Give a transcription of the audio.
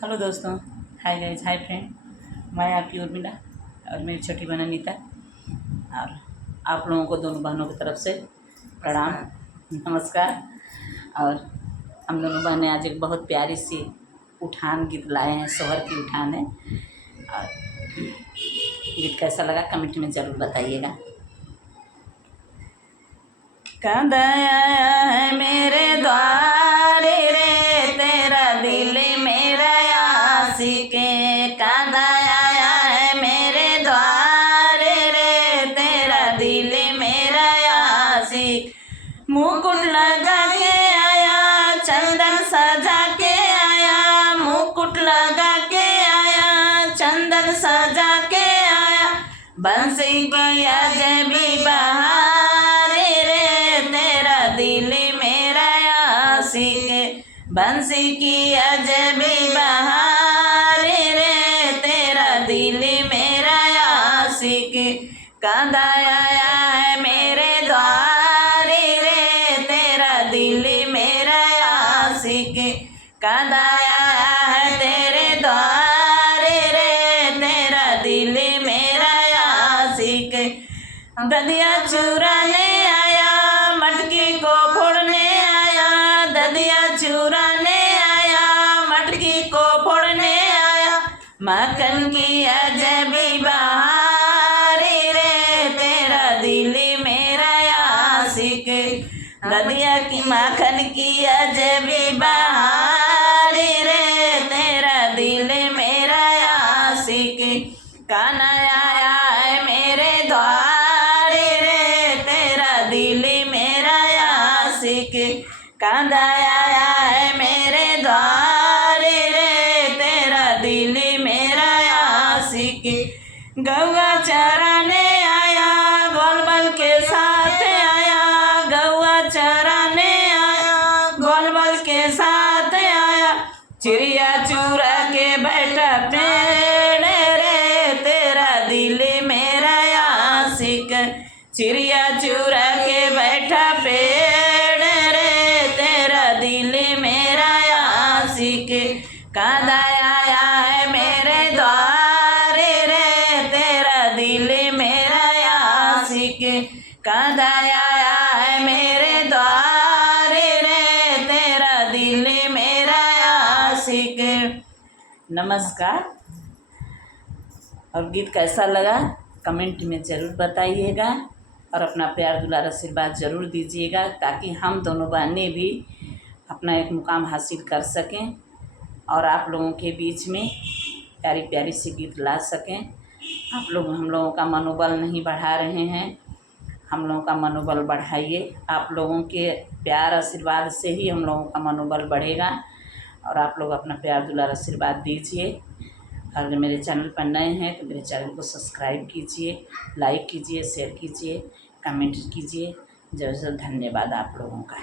Hello दोस्तों, hi guys, hi friend. मैं आपकी उर्मिला और मेरी छोटी बहन अनीता, और आप लोगों को दोनों बहनों की तरफ से प्रणाम, नमस्कार। और हम दोनों बहनें आज एक बहुत प्यारी सी उठान गीत लाए हैं। सोहर की उठान है। और गीत कैसा लगा कमेंट में ज़रूर बताइएगा। कद आया है मेरे द्वार रे तेरा दिल मेरा आशिक, कद आया है मेरे द्वार रे तेरा दिल मेरा आशिक। मुकुट लगा के आया, चंदन सजा के आया, मुकुट लगा के आया, चंदन सजा के आया, बंसी की अजबी बहार रे तेरा दिल मेरा आशिक, बंसी की अजबी बहार रे तेरा दिल मेरा आशिक। कद आया है मेरे द्वार रे तेरा दिल मेरा आशिक, कद आया है तेरे द्वार रे तेरा दिल मेरा आशिक। ददिया चुराने आया, मटकी को फोड़ने आया, ददिया चुराने आया, मटकी को फोड़ने आया, माखन की अजबी बहार रे तेरा दिल मेरा आशिक, ददिया की माखन की अजबी बहार रे तेरा दिल मेरा आशिक। कान्हा आया है मेरे द्वार रे तेरा दिल मेरा आशिक, कान्हा आया है मेरे द्वार रे तेरा दिल मेरा आशिक। गौआ चराने आया, ग्वाल के साथ आया, गौआ चराने आया, ग्वाल के साथ आया, चिड़िया चुरा के बैठा पेड़ रे तेरा दिल मेरा आशिक, चिड़िया चुरा के बैठा पेड़ रे तेरा दिल मेरा आशिक। कद आया है मेरे द्वार रे तेरा दिल मेरा आशिक, कद आया है मेरे द्वार रे तेरा दिल मेरा आशिक। नमस्कार। और गीत कैसा लगा कमेंट में ज़रूर बताइएगा, और अपना प्यार दुलार आशीर्वाद ज़रूर दीजिएगा, ताकि हम दोनों बहनें भी अपना एक मुकाम हासिल कर सकें और आप लोगों के बीच में प्यारी प्यारी सी गीत ला सकें। आप लोग हम लोगों का मनोबल नहीं बढ़ा रहे हैं, हम लोगों का मनोबल बढ़ाइए। आप लोगों के प्यार आशीर्वाद से ही हम लोगों का मनोबल बढ़ेगा, और आप लोग अपना प्यार दुलार आशीर्वाद दीजिए। अगर मेरे चैनल पर नए हैं तो मेरे चैनल को सब्सक्राइब कीजिए, लाइक कीजिए, शेयर कीजिए, कमेंट कीजिए। जरूर धन्यवाद आप लोगों का।